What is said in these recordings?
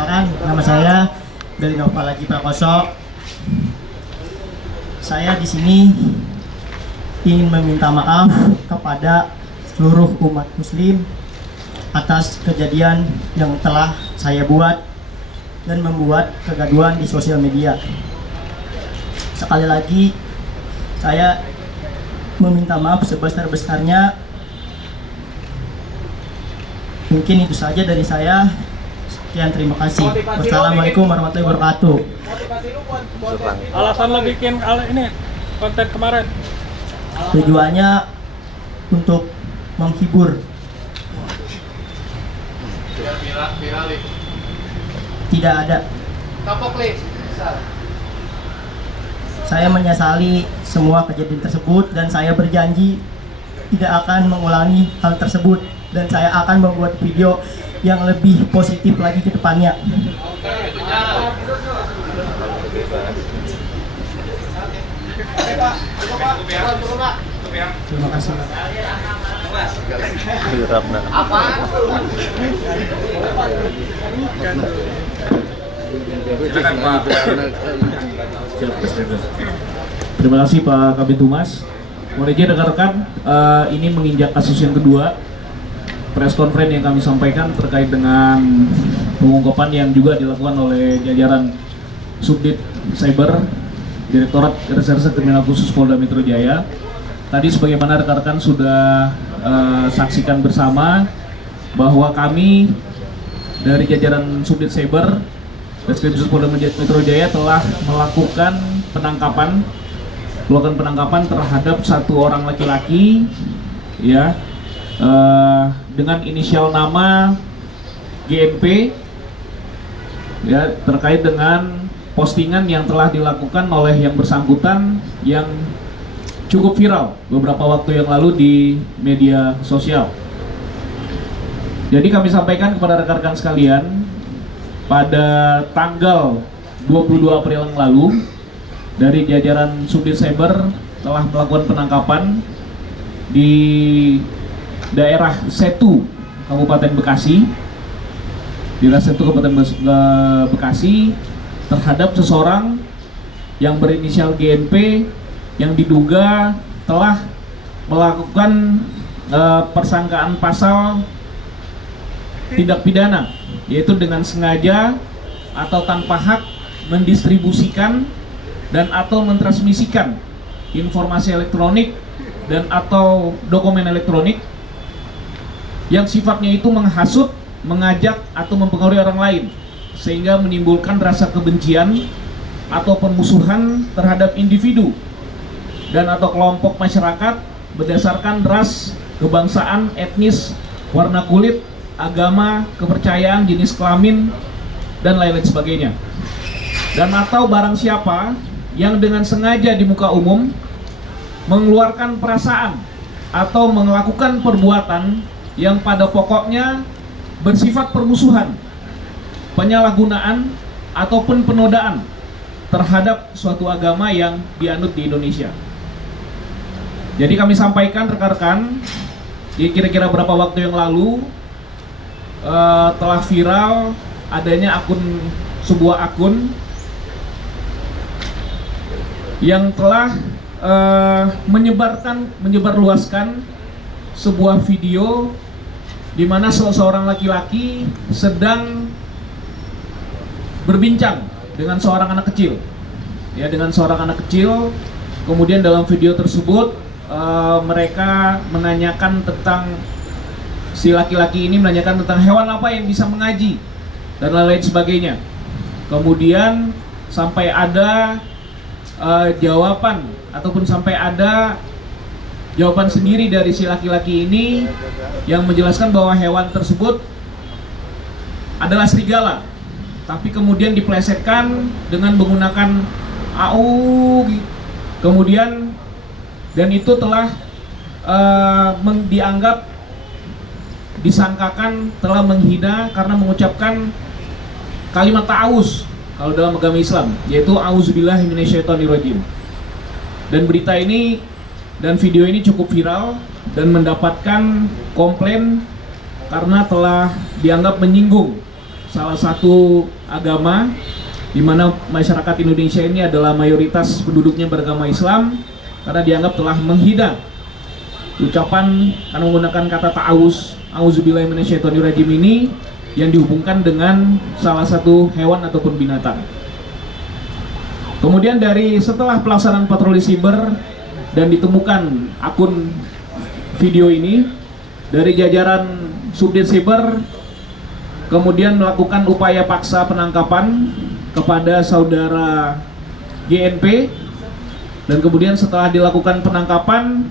Perkenalkan, nama saya dari Nova Lagi Prakoso. Saya di sini ingin meminta maaf kepada seluruh umat Muslim atas kejadian yang telah saya buat dan membuat kegaduhan di sosial media. Sekali lagi, saya meminta maaf sebesar-besarnya. Mungkin itu saja dari saya. Sekian, terima kasih. Wassalamualaikum warahmatullahi wabarakatuh. Alasan lo bikin ini konten kemarin? Tujuannya untuk menghibur. Tidak ada. Saya menyesali semua kejadian tersebut dan saya berjanji tidak akan mengulangi hal tersebut dan saya akan membuat video yang lebih positif lagi ke depannya. Terima kasih. Terima kasih Pak Kabid Humas. Mohon izin rekan-rekan, ini menginjak kasus yang kedua press conference yang kami sampaikan terkait dengan pengungkapan yang juga dilakukan oleh jajaran Subdit Cyber Direktorat Reserse Kriminal Khusus Polda Metro Jaya. Tadi sebagaimana rekan-rekan sudah saksikan bersama bahwa kami dari jajaran Subdit Cyber Reskrim Khusus Polda Metro Jaya telah melakukan penangkapan terhadap satu orang laki-laki, ya, dengan inisial nama GNP, ya, terkait dengan postingan yang telah dilakukan oleh yang bersangkutan yang cukup viral beberapa waktu yang lalu di media sosial. Jadi kami sampaikan kepada rekan-rekan sekalian, pada tanggal 22 April yang lalu dari jajaran Subdit Cyber telah melakukan penangkapan di daerah Setu, Kabupaten Bekasi, Bekasi terhadap seseorang yang berinisial GNP yang diduga telah melakukan persangkaan pasal tindak pidana, yaitu dengan sengaja atau tanpa hak mendistribusikan dan atau mentransmisikan informasi elektronik dan atau dokumen elektronik yang sifatnya itu menghasut, mengajak atau mempengaruhi orang lain sehingga menimbulkan rasa kebencian atau permusuhan terhadap individu dan atau kelompok masyarakat berdasarkan ras, kebangsaan, etnis, warna kulit, agama, kepercayaan, jenis kelamin, dan lain-lain sebagainya. Dan atau barang siapa yang dengan sengaja di muka umum mengeluarkan perasaan atau melakukan perbuatan yang pada pokoknya bersifat permusuhan, penyalahgunaan, ataupun penodaan terhadap suatu agama yang dianut di Indonesia. Jadi kami sampaikan rekan-rekan, kira-kira berapa waktu yang lalu telah viral adanya sebuah akun yang telah menyebarluaskan sebuah video di mana seorang laki-laki sedang berbincang dengan seorang anak kecil, ya, dengan seorang anak kecil. Kemudian dalam video tersebut mereka menanyakan tentang si laki-laki ini menanyakan tentang hewan apa yang bisa mengaji dan lain-lain sebagainya. Kemudian sampai ada jawaban ataupun sampai ada jawaban sendiri dari si laki-laki ini yang menjelaskan bahwa hewan tersebut adalah serigala, tapi kemudian diplesetkan dengan menggunakan AU. Kemudian dan itu telah dianggap disangkakan telah menghina karena mengucapkan kalimat ta'awuz kalau dalam agama Islam, yaitu auzubillahi minasyaitonirrajim. Dan berita ini dan video ini cukup viral dan mendapatkan komplain karena telah dianggap menyinggung salah satu agama di mana masyarakat Indonesia ini adalah mayoritas penduduknya beragama Islam, karena dianggap telah menghina ucapan karena menggunakan kata ta'awuz, auzubillahi minasyaitonirrajim ini, yang dihubungkan dengan salah satu hewan ataupun binatang. Kemudian setelah pelaksanaan patroli siber dan ditemukan akun video ini, dari jajaran Subdit Siber kemudian melakukan upaya paksa penangkapan kepada saudara GNP, dan kemudian setelah dilakukan penangkapan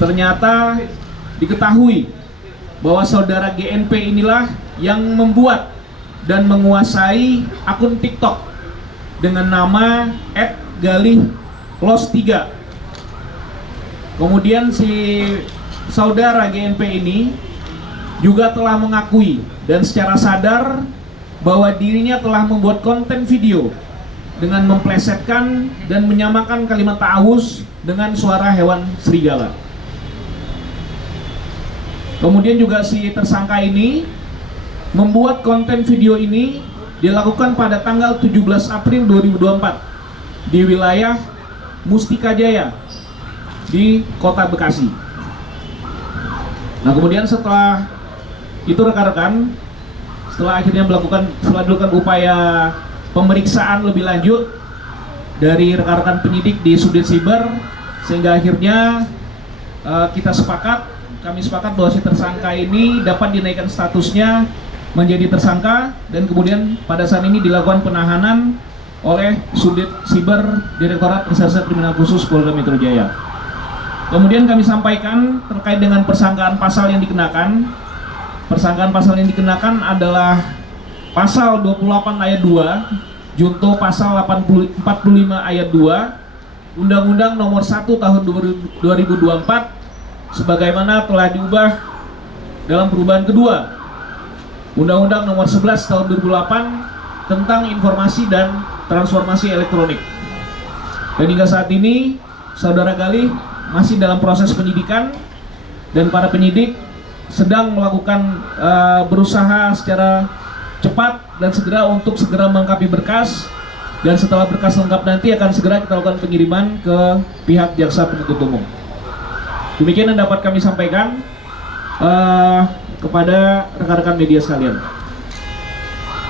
ternyata diketahui bahwa saudara GNP inilah yang membuat dan menguasai akun TikTok dengan nama @galihlos3. Kemudian si saudara GNP ini juga telah mengakui dan secara sadar bahwa dirinya telah membuat konten video dengan memplesetkan dan menyamakan kalimat ta'awuz dengan suara hewan serigala. Kemudian juga si tersangka ini membuat konten video ini dilakukan pada tanggal 17 April 2024 di wilayah Mustika Jaya di Kota Bekasi. Nah, kemudian setelah itu rekan-rekan, setelah dilakukan upaya pemeriksaan lebih lanjut dari rekan-rekan penyidik di Subdit Siber, sehingga akhirnya kami sepakat bahwa si tersangka ini dapat dinaikkan statusnya menjadi tersangka, dan kemudian pada saat ini dilakukan penahanan oleh Subdit Siber Direktorat Reserse Kriminal Khusus Polda Metro Jaya. Kemudian kami sampaikan terkait dengan persangkaan pasal yang dikenakan. Persangkaan pasal yang dikenakan adalah pasal 28 ayat 2 junto pasal 45 ayat 2 Undang-Undang Nomor 1 Tahun 2024 sebagaimana telah diubah dalam perubahan kedua Undang-Undang Nomor 11 Tahun 2008 tentang informasi dan transformasi elektronik. Dan hingga saat ini saudara Galih masih dalam proses penyidikan, dan para penyidik sedang melakukan berusaha secara cepat dan segera untuk segera melengkapi berkas, dan setelah berkas lengkap nanti akan segera kita lakukan pengiriman ke pihak jaksa penuntut umum. Demikian yang dapat kami sampaikan kepada rekan-rekan media sekalian.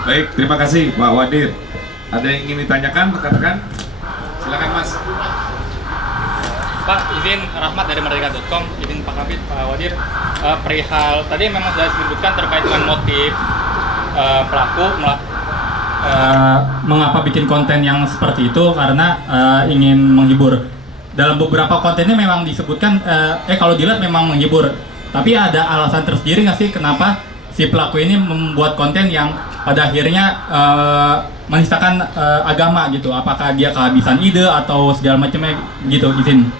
Baik, terima kasih Pak Wadir. Ada yang ingin ditanyakan rekan-rekan? Silakan Mas. Pak, izin Rahmat dari Merdeka.com, izin Pak Kabid, Pak Wadir, perihal tadi memang sudah disebutkan terkait dengan motif pelaku mengapa bikin konten yang seperti itu, karena ingin menghibur. Dalam beberapa kontennya memang disebutkan kalau dilihat memang menghibur, tapi ada alasan tersendiri nggak sih kenapa si pelaku ini membuat konten yang pada akhirnya menistakan agama gitu? Apakah dia kehabisan ide atau segala macamnya gitu? Izin.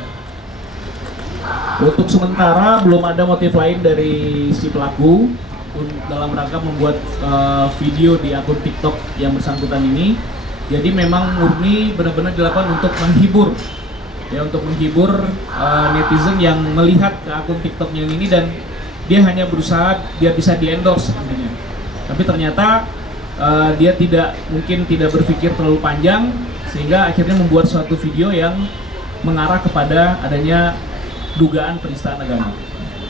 Untuk sementara belum ada motif lain dari si pelaku dalam rangka membuat video di akun TikTok yang bersangkutan ini. Jadi memang murni benar-benar dilakukan untuk menghibur, ya, untuk menghibur netizen yang melihat ke akun TikToknya ini, dan dia hanya berusaha biar bisa di-endorse intinya. Tapi ternyata dia mungkin tidak berpikir terlalu panjang, sehingga akhirnya membuat suatu video yang mengarah kepada adanya dugaan penistaan agama.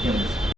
Ya, Mas.